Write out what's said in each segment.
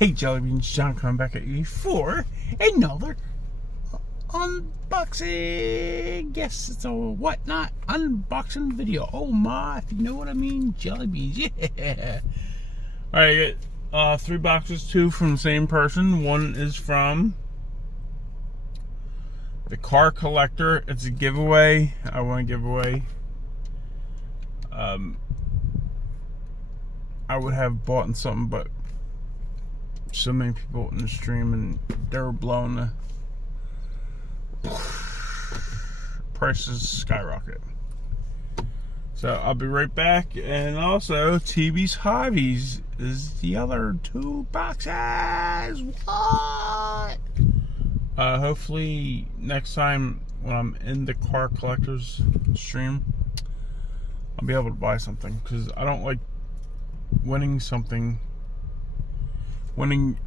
Hey Jelly Beans, John coming back at you for another unboxing. Yes, it's a whatnot unboxing video. Oh my, if you know what I mean, Jelly Beans, yeah. Alright, I got 3 boxes, 2 from the same person. One is from the car collector. It's a giveaway. I want to give away. I would have bought something, but so many people in the stream and they were blowing the prices skyrocket. So I'll be right back. And also TB's Hobbies is the other 2 boxes. What? Hopefully next time when I'm in the car collectors stream, I'll be able to buy something, because I don't like winning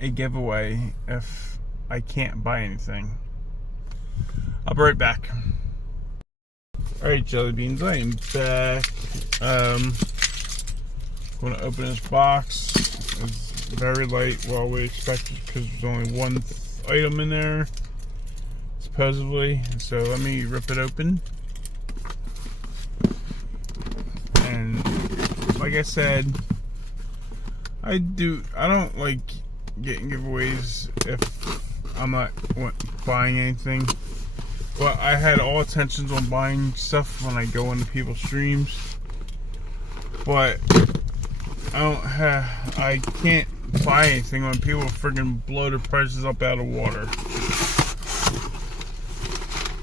a giveaway if I can't buy anything. I'll be right back. Alright, Jelly Beans, I am back. I'm going to open this box. It's very light, well, we expected, because there's only one item in there, supposedly. So let me rip it open. And like I said, I don't like getting giveaways if I'm not buying anything. But I had all intentions on buying stuff when I go into people's streams. But I can't buy anything when people friggin' blow their prices up out of water.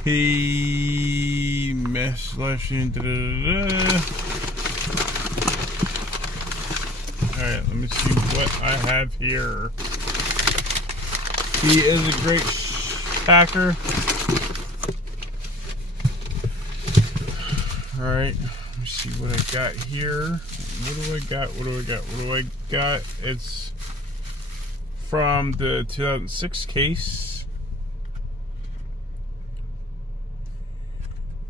He messed last year. Alright, let me see what I have here. He is a great packer. Alright, let me see what I got here. What do I got? It's from the 2006 case.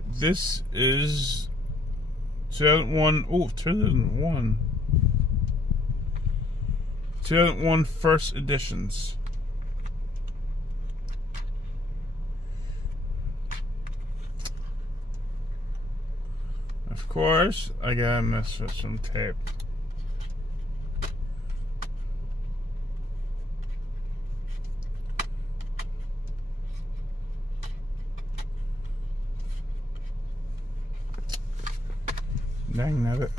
This is 2001. Oh, 2001. 2001 first editions. Of course, I gotta mess with some tape. Dang nabbit.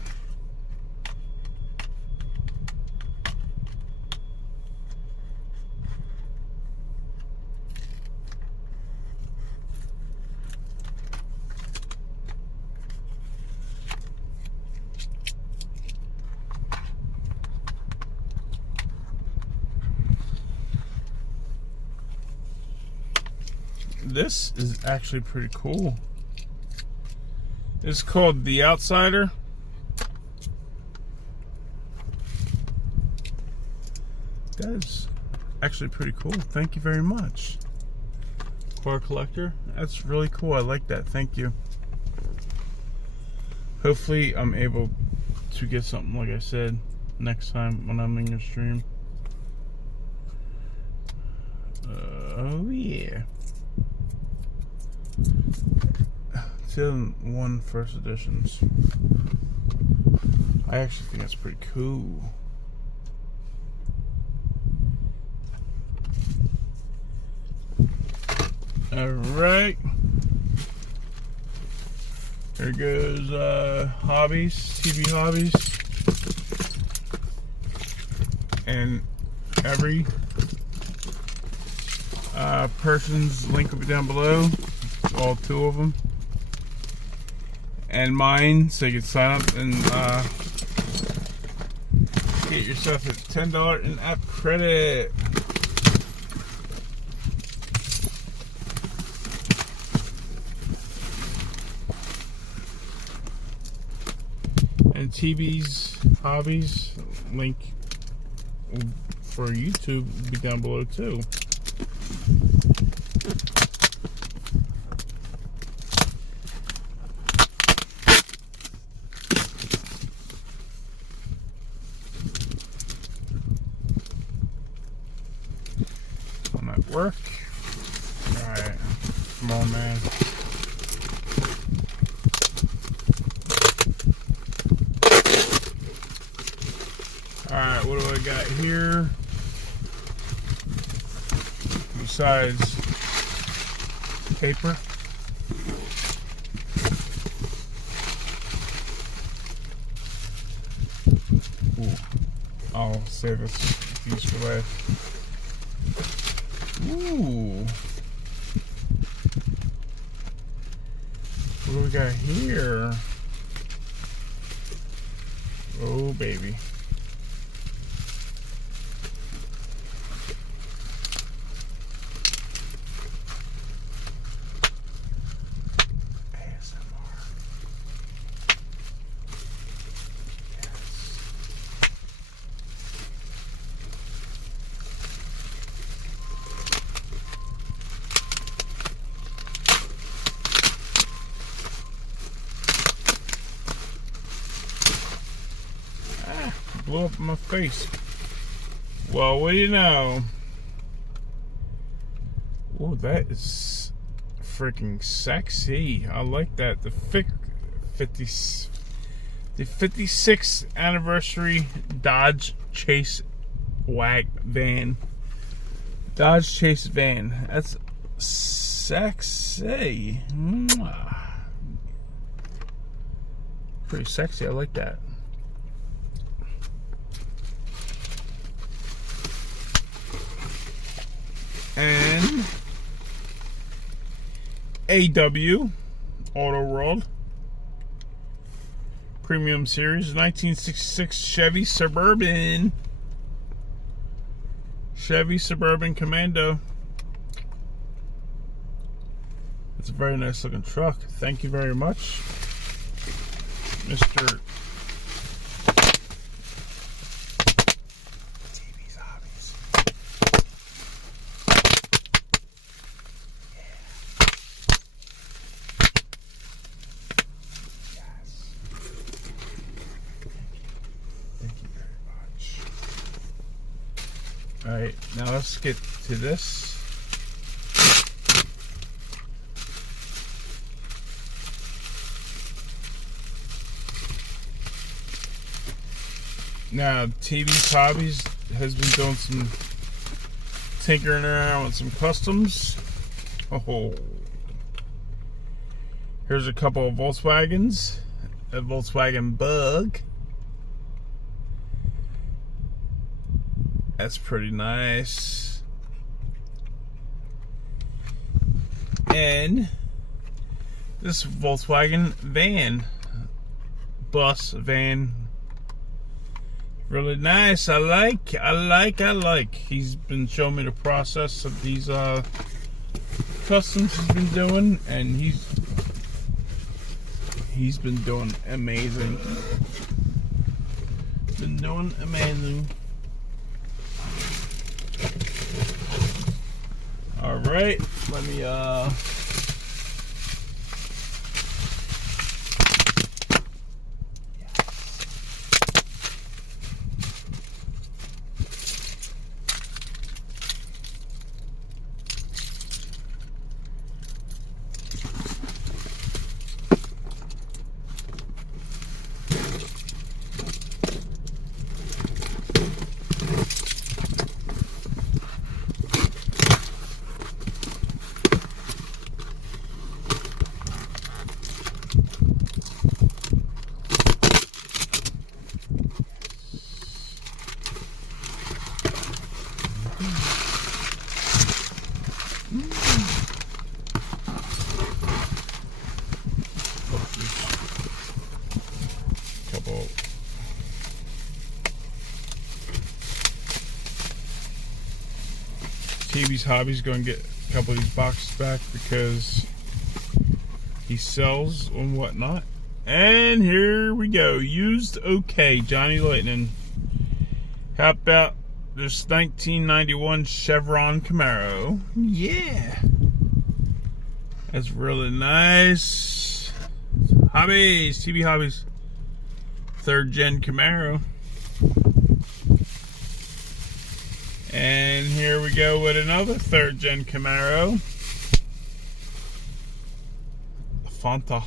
This is actually pretty cool. It's called The Outsider. That is actually pretty cool. Thank you very much, car collector. That's really cool. I like that. Thank you. Hopefully I'm able to get something, like I said, next time when I'm in your stream. Oh yeah. 2001 first editions. I actually think that's pretty cool. Alright. There goes Hobbies, TV Hobbies. And every person's link will be down below. All 2 of them. And mine, so you can sign up and get yourself a $10 in-app credit. And TV's Hobbies link for YouTube will be down below too. work. Alright. Come on, man. Alright, what do I got here? Besides paper. Ooh. I'll save these for later. Ooh. What do we got here? Oh, baby. Blew up in my face. Well, what do you know? Oh, that is freaking sexy. I like that. The 56th anniversary Dodge Chase van. Dodge Chase van. That's sexy. Mwah. Pretty sexy. I like that. And AW Auto World Premium Series 1966 Chevy Suburban Commando. It's a very nice looking truck. Thank you very much, Mr. Alright, now let's get to this. Now, TV's Hobbies has been doing some tinkering around with some customs. Oh, here's a couple of Volkswagens. A Volkswagen Bug. That's pretty nice. And this Volkswagen van. Really nice. I like. He's been showing me the process of these customs he's been doing, and he's been doing amazing. All right, let me TV's Hobbies going to get a couple of these boxes back because he sells and whatnot. And here we go. Used okay, Johnny Lightning. How about this 1991 Chevron Camaro? Yeah. That's really nice. Hobbies, TV Hobbies. 3rd gen Camaro. And here we go with another third gen Camaro. Fanta.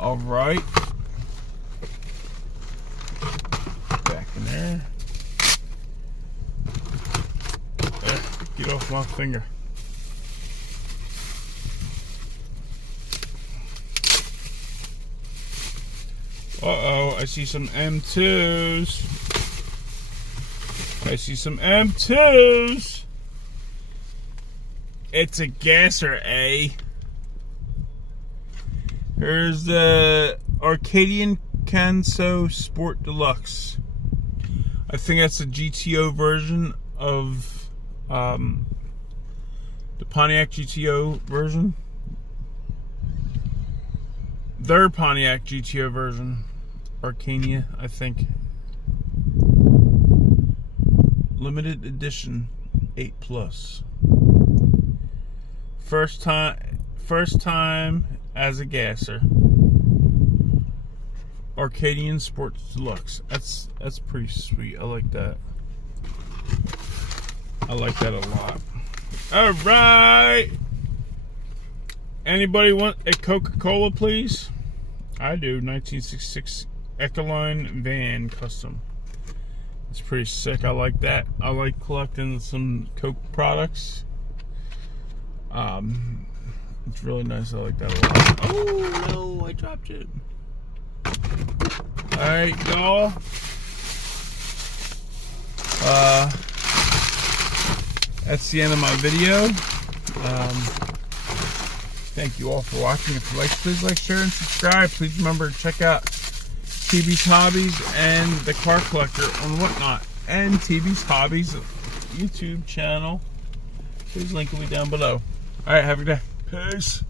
All right. Back in there. Get off my finger. Uh-oh, I see some M2s. I see some M2s. It's a gasser, eh? Here's the Arcadian Canso Sport Deluxe. I think that's the GTO version of the Pontiac GTO version. Their Pontiac GTO version. Arcania, I think. Limited edition 8+. First time as a gasser. Arcadian Sports Deluxe. That's pretty sweet. I like that. I like that a lot. All right. Anybody want a Coca-Cola, please? I do. 1966 Ecoline Van Custom. It's pretty sick. I like that. I like collecting some Coke products. It's really nice. I like that a lot. Oh no, I dropped it. Alright, y'all. That's the end of my video. Thank you all for watching. If you like, please like, share, and subscribe. Please remember to check out TB's Hobbies and the Car Collector on Whatnot, and TB's Hobbies YouTube channel. His link will be down below. Alright, have a good day. Peace.